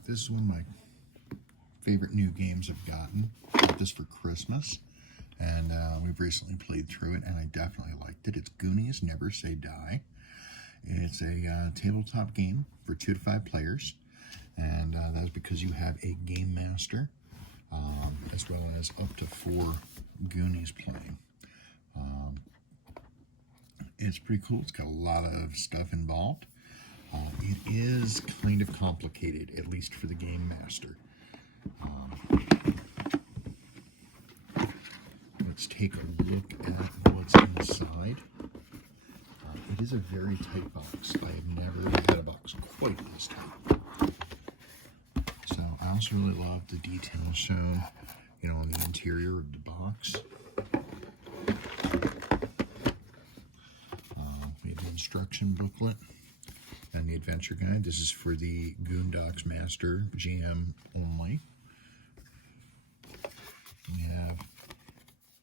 fact, this is one of my favorite new games I've gotten. Got this for Christmas, and we've recently played through it, and I definitely liked it. It's Goonies, Never Say Die. It's a tabletop game for 2 to 5 players, and that's because you have a game master, as well as up to 4 Goonies playing. It's pretty cool. It's got a lot of stuff involved. It is kind of complicated, at least for the game master. Let's take a look at what's inside. It is a very tight box. I have never had a box quite this tight. So I also really love the details shown, on the interior of the box. We have the instruction booklet and the adventure guide. This is for the Goondocks Master GM only. We have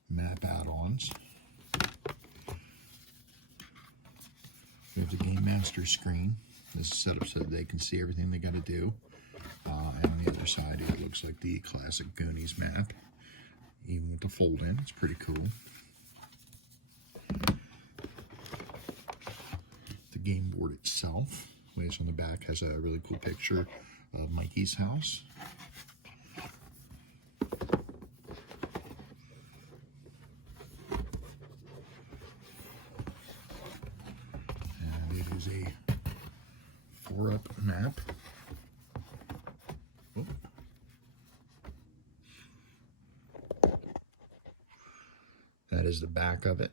map add-ons. We have the Game Master screen. This is set up so that they can see everything they got to do. And on the other side, it looks like the classic Goonies map, even with the fold-in. It's pretty cool. The game board itself, on the back, has a really cool picture of Mikey's house. And it is a 4-up map. Oh. That is the back of it.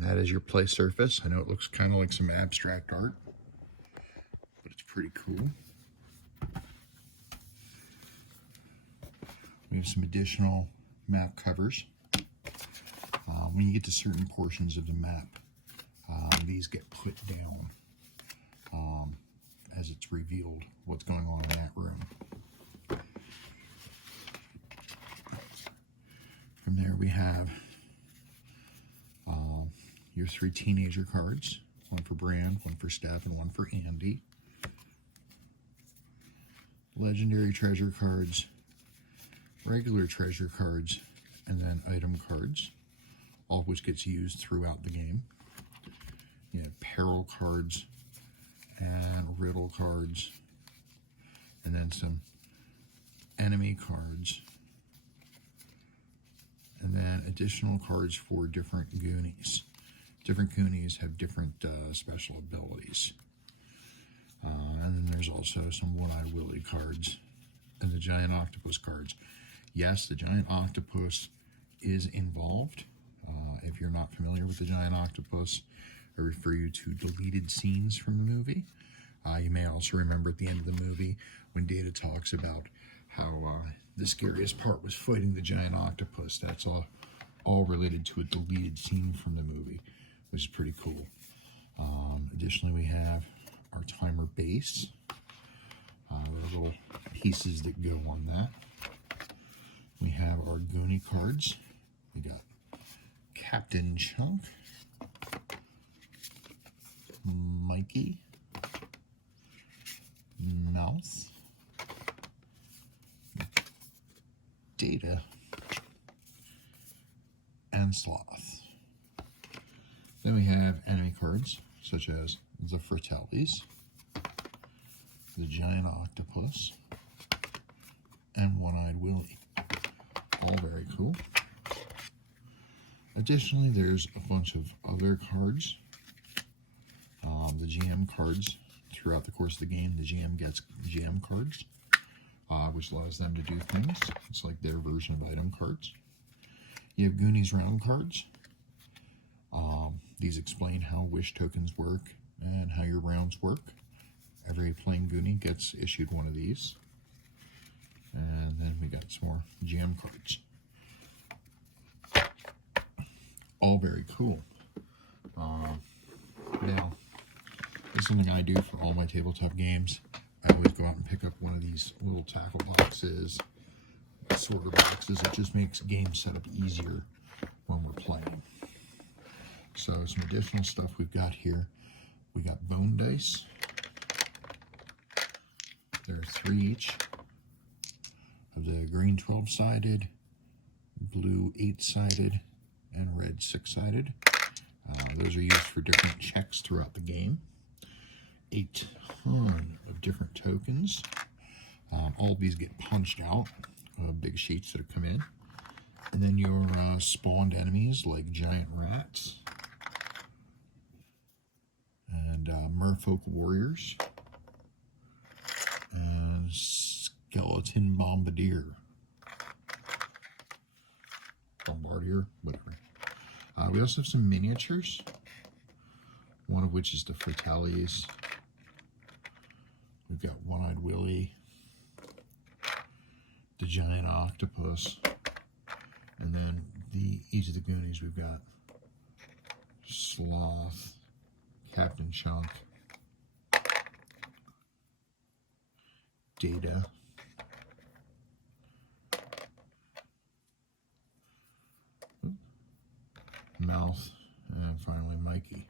That is your play surface. I know it looks kind of like some abstract art, but it's pretty cool. We have some additional map covers. When you get to certain portions of the map, these get put down as it's revealed what's going on in that room. From there we have your 3 teenager cards, one for Brand, one for Steph, and one for Andy. Legendary treasure cards, regular treasure cards, and then item cards, all of which gets used throughout the game. You have peril cards and riddle cards, and then some enemy cards, and then additional cards for different Goonies. Different Goonies have different special abilities. And then there's also some One-Eyed Willy cards and the Giant Octopus cards. Yes, the Giant Octopus is involved. If you're not familiar with the Giant Octopus, I refer you to deleted scenes from the movie. You may also remember at the end of the movie when Data talks about how the scariest part was fighting the Giant Octopus. That's all related to a deleted scene from the movie, which is pretty cool. Additionally, we have our timer base. There are little pieces that go on that. We have our Goonie cards. We got Captain Chunk, Mikey, Mouth, Data, and Sloth. Then we have enemy cards, such as the Fratellis, the Giant Octopus, and One-Eyed Willy. All very cool. Additionally, there's a bunch of other cards. The GM cards. Throughout the course of the game, the GM gets GM cards, which allows them to do things. It's like their version of item cards. You have Goonies round cards. These explain how wish tokens work and how your rounds work. Every playing Goonie gets issued one of these. And then we got some more GM cards. All very cool. Now, this is something I do for all my tabletop games. I always go out and pick up one of these little tackle boxes, sorter boxes. It just makes game setup easier when we're playing. So some additional stuff we've got here. We got bone dice. There are 3 each of the green 12-sided, blue 8-sided, and red 6-sided. Those are used for different checks throughout the game. A ton of different tokens. All of these get punched out of big sheets that have come in. And then your spawned enemies like giant rats and merfolk warriors and skeleton bombardier, whatever. We also have some miniatures, one of which is the Fratellis. We've got One-Eyed Willie, the giant octopus, and then each of the Goonies we've got Sloth, Captain Chunk, Data, Mouth, and finally Mikey.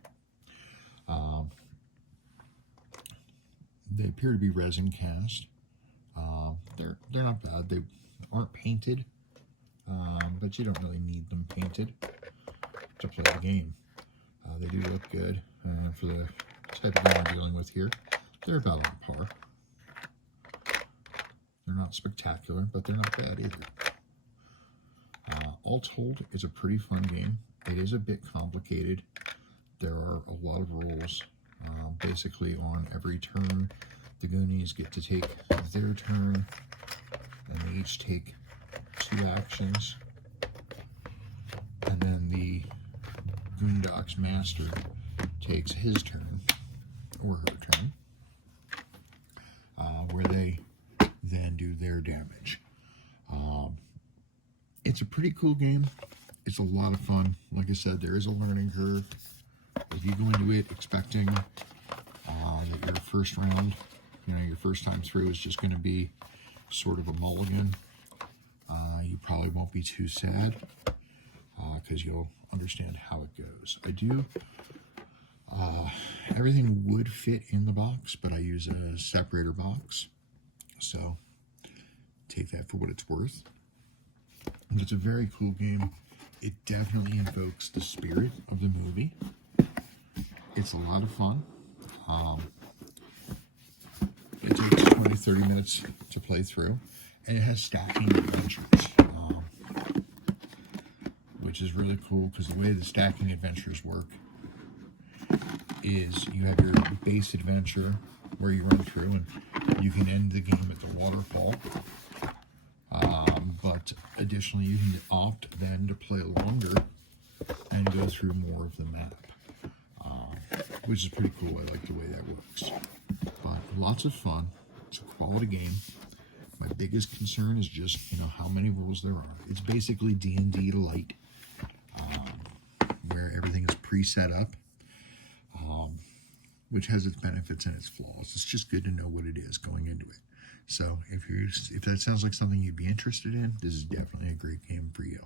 They appear to be resin cast. They're not bad. They aren't painted, but you don't really need them painted to play the game. They do look good for the type of game we're dealing with here. They're about on par. They're not spectacular, but they're not bad either. All told, it's a pretty fun game. It is a bit complicated. There are a lot of rules. Basically, on every turn, the Goonies get to take their turn, and they each take 2 actions. And then the Goondocks Master takes his turn, or her turn, where they then do their damage. It's a pretty cool game. It's a lot of fun. Like I said, there is a learning curve. If you go into it expecting that your first round, your first time through is just going to be sort of a mulligan, you probably won't be too sad because you'll understand how it goes. Everything would fit in the box, but I use a separator box, so take that for what it's worth. But it's a very cool game. It definitely invokes the spirit of the movie. It's a lot of fun. It takes 20-30 minutes to play through, and it has stacking adventures, which is really cool because the way the stacking adventures work is you have your base adventure where you run through and you can end the game at the waterfall. But additionally, you can opt then to play longer and go through more of the map, which is pretty cool. I like the way that works. But lots of fun. It's a quality game. My biggest concern is just, how many rules there are. It's basically D&D light, where everything is pre-set up, which has its benefits and its flaws. It's just good to know what it is going into it. So if that sounds like something you'd be interested in, this is definitely a great game for you.